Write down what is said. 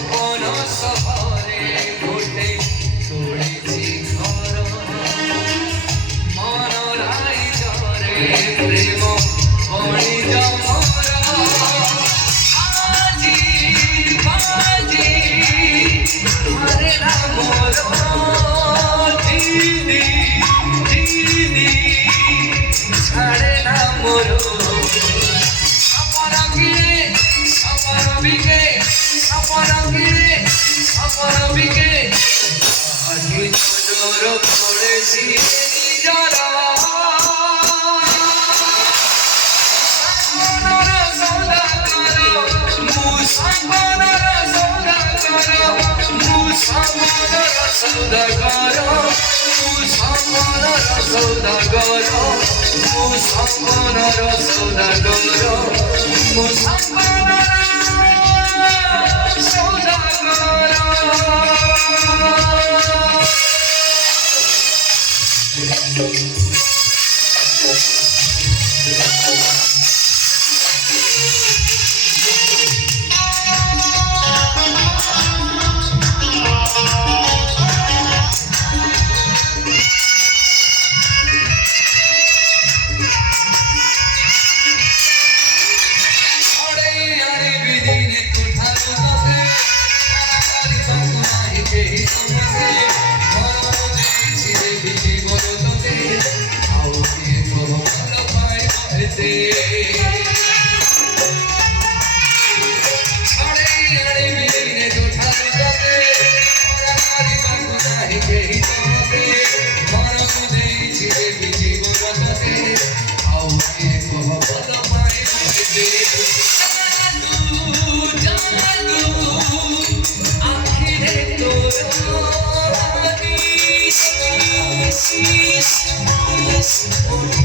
স্বপন সহরে ঘটে করেছি ঘর মনরাই জরে প্রেম পড়ি জমর আজি বাজি হরে না মোর জিদি জিদি ছাড়ে না মোর সপন গিরে সপন বিগে সপন গিরে সপন বিগে আজি নজর পড়েছি নিজর Oh